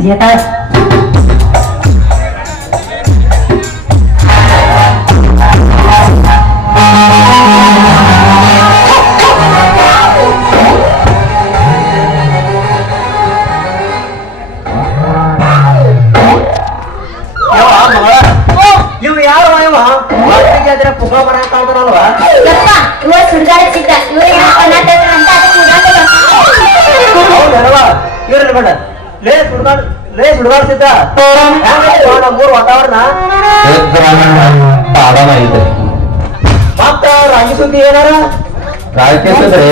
ಇವ್ ಯಾರು ಪುಗ ಬರಲ್ವಾ ಇವ್ರಲ್ಲಿ ಬೇಡ ಲೇ ಸುಡ್ಗಾಡ್ಸಿದ್ದ ಮೂರ್ ವಾತಾವರಣ ಮತ್ತ ರಾಗಿ ಸುದ್ದಿ ಏನಾರ ರಾಜಕೀಯ ಸುದ್ದಿ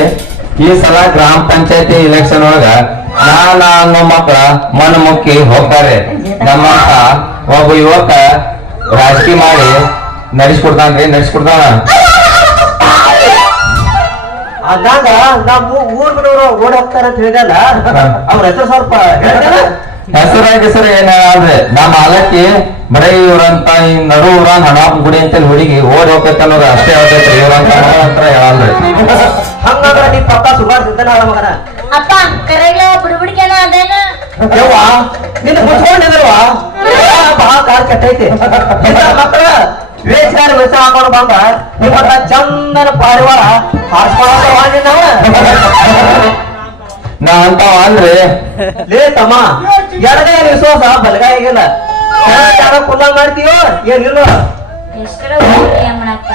ಈ ಸಲ ಗ್ರಾಮ ಪಂಚಾಯತಿ ಇಲೆಕ್ಷನ್ ಒಳಗ ಅನ್ನೋ ಮಕ್ಕಳ ಮಣ್ಣು ಮುಕ್ಕಿ ಹೋಗ್ತಾರೆ. ನಮ್ಮಂತ ಒಬ್ಬ ಯುವಕ ರಾಜಕೀಯ ಮಾಡಿ ನಡೆಸ್ಕೊಡ್ತಾನ. ಅದಾಗ ನಾವು ಊರ್ ಬಿಡೋರು ಓಡ್ ಹೋಗ್ತಾರ ಅಂತ ಹೇಳಿದಲ್ಲ, ಅವ್ರ ಹೆಸರು ಸ್ವಲ್ಪ ಹೆಸರು ಏನ್ ಹೇಳಲ್ರಿ. ನಮ್ಮ ಹಾಲಕ್ಕಿ ಬರೀ ಇವ್ರಂತ ನಡು ಊರನ್ ಹಣ ಗುಡಿ ಅಂತ ಹುಡುಗಿ ಓಡಿ ಹೋಗ್ಬೇಕು ಅನ್ನೋದು ಅಷ್ಟೇ ಹೇಳ್ತೈತ್ರಿ. ಇವ್ರಂತ ಹತ್ರ ಹೇಳಲ್ರಿ. ಹಂಗಂದ್ರ ನೀ ಪಕ್ಕ ಸುಧಾರಿಸಿದ್ದಾನ ಮಗನ. ಅಪ್ಪ ಕರೆಗಳ ಬುಡುಬುಡಿಕೆನ ಅದೇನ ಯವ್ವ ನಿನ್ನ ಮುಚ್ಕೊಂಡಿದ್ರವಾ ಬಹಳ ಕಾಲ್ ಕೆಟ್ಟೈತಿ. ಮಕ್ಕಳ ವೇಷಗಾರ ವೇಷ ಹಾಕೊಂಡು ಬಂದ ನಿಮ್ಮ ಚಂದನ ಪಾರಿವಾಳ ಹಾಸ್ಕೊಳ್ಳ ನಾ ಅಂತಾವ ಅಂದ್ರಿ ಲೇ ತಮ್ಮ ಎಡಗೈ ವಿಶ್ವಾಸ ಬಲಗಾಯಿಗಿಲ್ಲ. ಕುಲ್ಲ ಮಾಡ್ತೀವೋ ಏನಿಲ್ಲ. ಎಷ್ಟರ ಮಾಡಕ್ಕ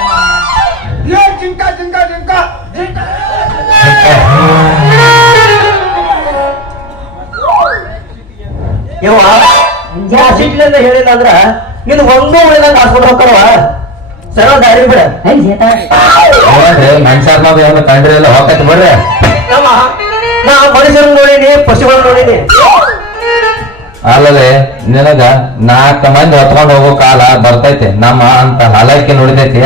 ಯವ್ವ ಜಾಸ್ತಿಲಿಂದ ಹೇಳಿಲ್ಲ ಅಂದ್ರ ನೀನು ಒಂದು ಉಳಿದಂಗ ಹಾಸ್ಕೊಂಡು ಹೋಗ್ತಾರವ. ಸರಳ ದಾರಿ ಬಿಡ. ಮನುಷ್ಯರ್ನ ಕಂಡ್ರಿ ಎಲ್ಲ ಹೋಗ್ತೈತಿ ಬಿಡ್ರಿ. ನಮ್ಮ ನಾ ಮನುಷ್ಯರನ್ನ ನೋಡೀನಿ, ಪಶುಗಳನ್ನ ನೋಡೀನಿ. ಅಲ್ಲದೆ ನಿನಗ 4 ಮಂದಿ ಹೊತ್ಕೊಂಡು ಹೋಗೋ ಕಾಲ ಬರ್ತೈತಿ. ನಮ್ಮ ಅಂತ ಹಾಲಕ್ಕಿ ನೋಡಿದೈತಿ.